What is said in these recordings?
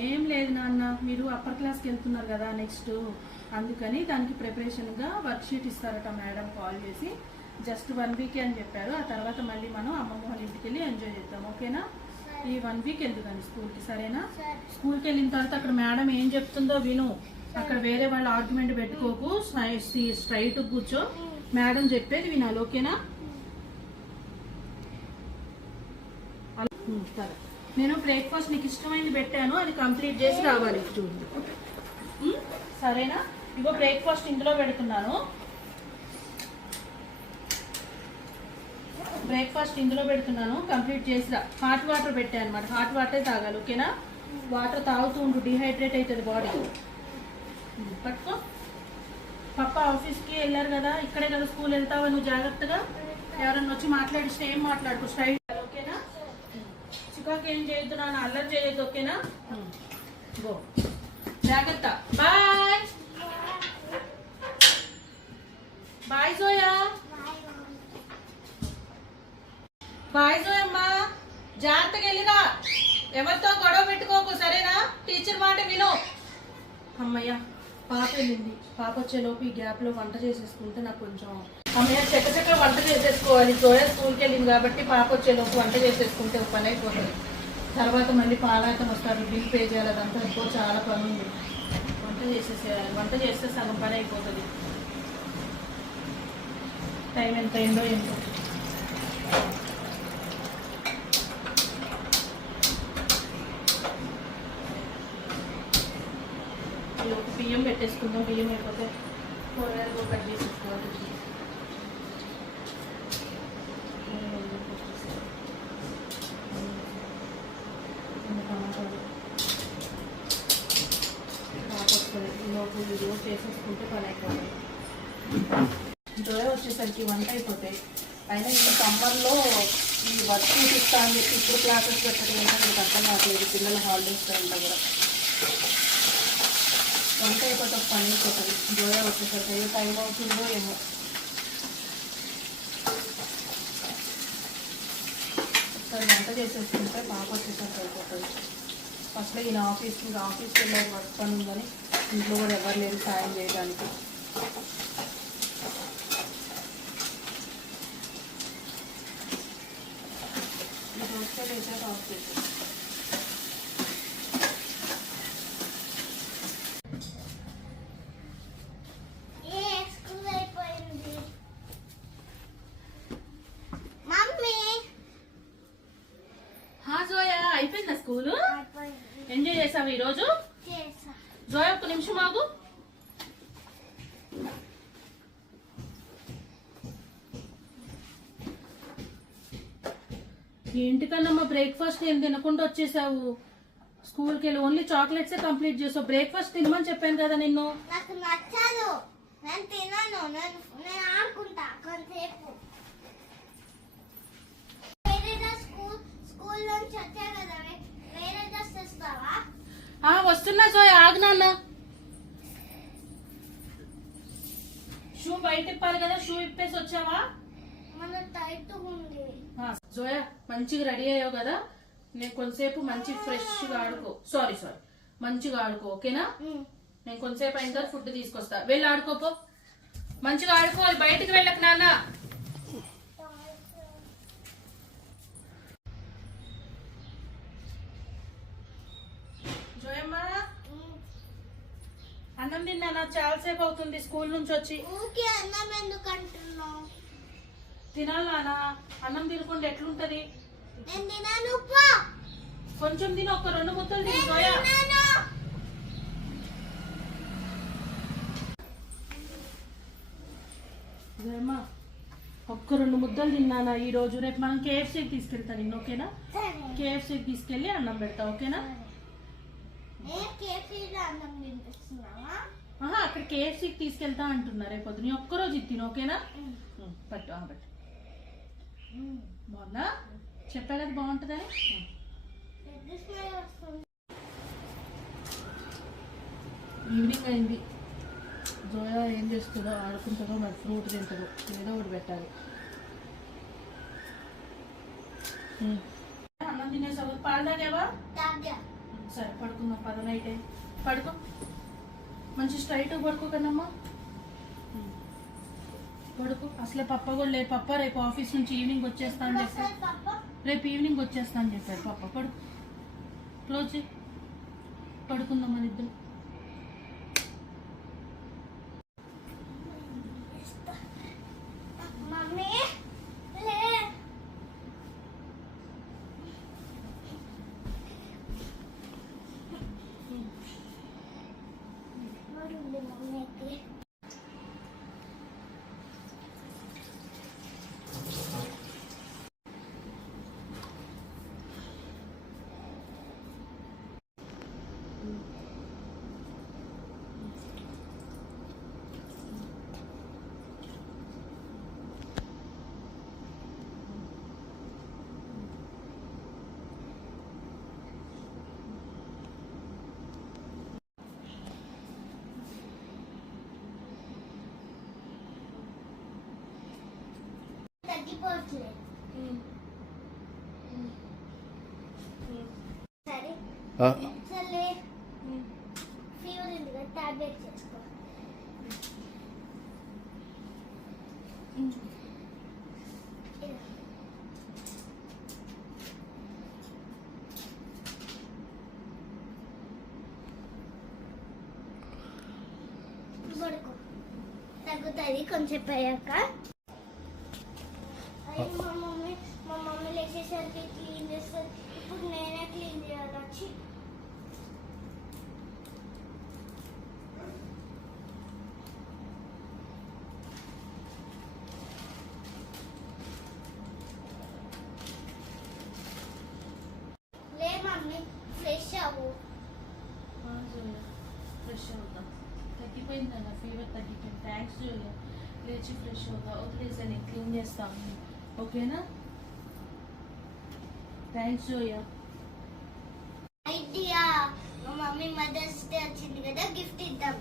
ఏం లేదు నాన్న, మీరు అప్పర్ క్లాస్కి వెళ్తున్నారు కదా నెక్స్ట్, అందుకని దానికి ప్రిపరేషన్గా వర్క్ షీట్ ఇస్తారట మేడం కాల్ చేసి. జస్ట్ 1 వీక్ అని చెప్పారు. ఆ తర్వాత మళ్ళీ మనం అమ్మమ్మ వాళ్ళ ఇంటికి వెళ్ళి ఎంజాయ్ చేద్దాం, ఓకేనా? ఈ 1 వీక్ వెళ్తుందండి స్కూల్కి, సరేనా? స్కూల్కి వెళ్ళిన తర్వాత అక్కడ మేడం ఏం చెప్తుందో విను. అక్కడ వేరే వాళ్ళ ఆర్గ్యుమెంట్ పెట్టుకోకు, స్ట్రైట్ కూర్చో, మేడం చెప్పేది వినాలి, ఓకేనా? సరే, నేను బ్రేక్ఫాస్ట్ నీకు ఇష్టమైంది పెట్టాను, అది కంప్లీట్ చేసి రావాలి చూడండి, సరేనా? ఇంకో బ్రేక్ఫాస్ట్ ఇందులో పెడుతున్నాను, కంప్లీట్ చేసిరా. హాట్ వాటర్ పెట్టాను అనమాట, హాట్ వాటరే తాగాలి, ఓకేనా? వాటర్ తాగుతూ ఉండు, డిహైడ్రేట్ అవుతుంది బాడీ. పట్టుకో. పప్ప ఆఫీస్కి వెళ్ళారు కదా, ఇక్కడే కదా స్కూల్ వెళ్తావా, నువ్వు జాగ్రత్తగా. ఎవరన్నా వచ్చి మాట్లాడిస్తే ఏం మాట్లాడుకో, స్ట్రైట్, ఓకేనా? చికాకు ఏం చేయొద్దు నాన్న, అల్లరి చేయొద్దు, ఓకేనా? గో, జాగ్రత్త. బాయ్ బాయ్ జోయా, బాయ్ జోయమ్మా, జాగ్రత్తగా వెళ్ళిరా, ఎవరితో గొడవ పెట్టుకోకు, సరేనా? టీచర్ మాట విను. అమ్మయ్య, పాప వెళ్ళింది. పాప వచ్చేలోపు ఈ గ్యాప్లో వంట చేసేసుకుంటే నాకు కొంచెం, అమ్మయ్య చక్క వంట చేసేసుకోవాలి. జోయా స్కూల్కి వెళ్ళింది కాబట్టి పాప వచ్చేలోపు వంట చేసేసుకుంటే ఒక పని అయిపోతుంది. తర్వాత మళ్ళీ పాలాయతం వస్తారు, బిల్ పే చేయాలి, అదంతా ఎక్కువ చాలా పని ఉంది. వంట చేసేసేయాలి, వంట చేస్తే సగం పని అయిపోతుంది. టైం ఎంత అయిందో ఏంటో. బియ్యం పెట్టేసుకుందాం, బియ్యం అయిపోతే కూరగాయలు కట్ చేసేసుకోవాలి. వీడియో చేసేసుకుంటే పని అయిపోతుంది. జోయ వచ్చేసరికి వంట అయిపోతాయి. అయినా ఈ సమ్మర్లో ఈ వర్క్ ఇస్తా అని చెప్పి ఇప్పుడు క్లాసెస్ పెట్టడం ఏంటంటే మీకు అర్థం కావట్లేదు. పిల్లల హాలిడేస్ టైంలో కూడా వంట అయిపోతే పని అయిపోతుంది. జోయ వచ్చేసరికి ఏ టైం అవుతుందో ఏమో. ఒకసారి వంట చేసేసుకుంటే పాప వచ్చేసరికి అయిపోతుంది. ఫస్ట్ ఈయన ఆఫీస్కి వెళ్ళారు, వర్క్ పని ఉందని. ఇంట్లో కూడా ఎవరు లేరు సాయం చేయడానికి. జోయా అయిపోయిందా స్కూలు? ఎంజాయ్ చేసావు ఈరోజు? జోయా ఒక్క నిమిషం ఆగు. ఏంటికన్నా బ్రేక్ఫాస్ట్ ఏం తినకుండా వచ్చేసావు? స్కూల్కి వెళ్ళి ఓన్లీ చాక్లెట్సే కంప్లీట్ చేసావు. బ్రేక్ఫాస్ట్ తినమని చెప్పాను కదా నిన్ను. నాకు నచ్చదు, నేను తినను, నేను ఆడుకుంటా కొంతసేపు. స్కూల్ నుంచి వచ్చా కదా, వేరే డ్రెస్ తెస్తావా? వస్తున్నా జోయ్, ఆగు నాన్న. షూ బయట ఇప్పాలి కదా, షూ ఇప్పేసి వచ్చావా? మన టైట్ ఉంది. జోయా మంచిగా రెడీ అయ్యావు కదా, నేను కొంతసేపు మంచి ఫ్రెష్గా ఆడుకో. సారీ మంచిగా ఆడుకో, ఓకేనా? నేను కొంతసేపు అయిన తర్వాత ఫుడ్ తీసుకొస్తా, వెళ్ళి ఆడుకోపో. మంచిగా ఆడుకోవాలి, బయటికి వెళ్ళకు నాన్న. జోయమ్మా, అన్నం తిన్నా, చాలాసేపు అవుతుంది స్కూల్ నుంచి వచ్చి. అన్నం ఎందుకు అంటున్నావు? తినాలి నాన్న, అన్నం తినకుండా ఎట్లుంటది? కొంచెం తిని, ఒక్క 2 ముద్దలు తిని. జోయా జయమ్మా, ఒక్క 2 ముద్దలు తిన్నానా ఈ రోజు. రేపు మనం KFCకి తీసుకెళ్తా నిన్ను, ఓకేనా? KFCకి తీసుకెళ్ళి అన్నం పెడతా, ఓకేనా? అక్కడ KFCకి తీసుకెళ్తా అంటున్నా రేపు పొద్దున. ఒక్కరోజు తిను, ఓకేనా? పట్టు పట్టు. బాగుందా? చెప్పా కదా బాగుంటుందని. ఈవినింగ్ అయింది. జోయా ఏం చేస్తుందో, ఆడుకుంటుందో, మరి ఫ్రూట్ తింటుందో, ఏదో ఒకటి పెట్టాలి. అన్నం తినేసరికి పాలు తాగావా? తాగా. సరే పడుకుందాం, పద నైట్ పడుకో. మంచి స్ట్రైట్ పడుకో కదమ్మా. పడుకో. అసలే పప్ప కూడా లేదు. పప్ప రేపు ఆఫీస్ నుంచి ఈవినింగ్ వచ్చేస్తా అని చెప్పారు. ఒకసారి పాప రేపు ఈవినింగ్ వచ్చేస్తా అని చెప్పారు పప్ప. పడుకో, క్లోజ్ చేయి. పడుకుందాం మన ఇద్దరు. మమ్మీ లే. మరుంది మమ్మీకి. తగ్గిపోవట్లేదు. సరే సరే, ఫీవర్ ఉంది కదా, టాబ్లెట్ చేసుకో. ఇలా. పడుకో, తగ్గుతుంది కొంచెం అయ్యాక. మా మమ్మీ లేచేసరికి క్లీన్ చేస్తుంది. ఇప్పుడు నేనే క్లీన్ చేయాలి వచ్చి. లే మమ్మీ, ఫ్రెష్ అవ్వు. ఫ్రెష్ అవుతా. తగ్గిపోయింది అన్న, ఫీవర్ తగ్గిపోయింది. థ్యాంక్స్ జోయా. లేచి ఫ్రెష్ అవుతా. వదిలేసా, నేను క్లీన్ చేస్తాను. ఓకేనా? థ్యాంక్స్ జోయా. ఐడియా, మా మమ్మీ మదర్స్ డే వచ్చింది కదా, గిఫ్ట్ ఇద్దాం.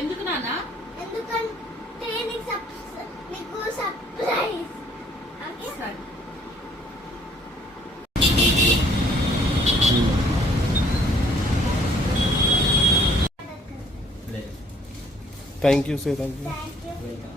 ఎందుకు నాన్న? ఎందుకంటే నీకు సర్ప్రైజ్. ఓకే, సరే. Thank you sir, thank you. Thank you.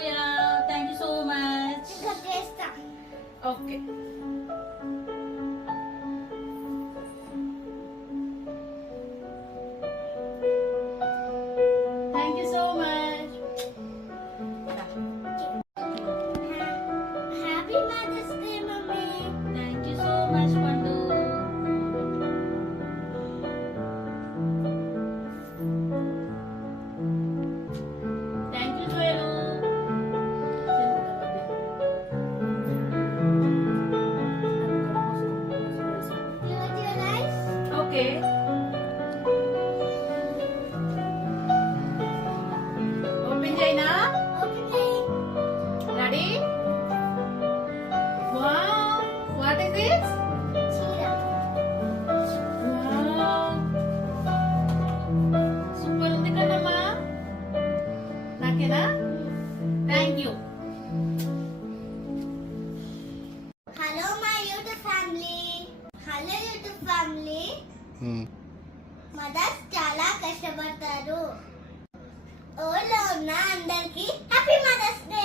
Zoya, thank you so much. ఇంకా చేస్తా. Okay. Thank you so much. Happy mother's day mummy. Thank you so much పండు. థ్యాంక్ యూ జోయలు. Close your eyes. Okay. Open చేయనా? Okay. Ready? Wow, what is this? చీర. Super ఉంది కదమ్మా. నాకేనా? Thank you. Hello my YouTube family. Hello YouTube family. Mothers చాలా కష్టపడతారు. ఓలో ఉన్న అందరికి హ్యాపీ మదర్స్ డే.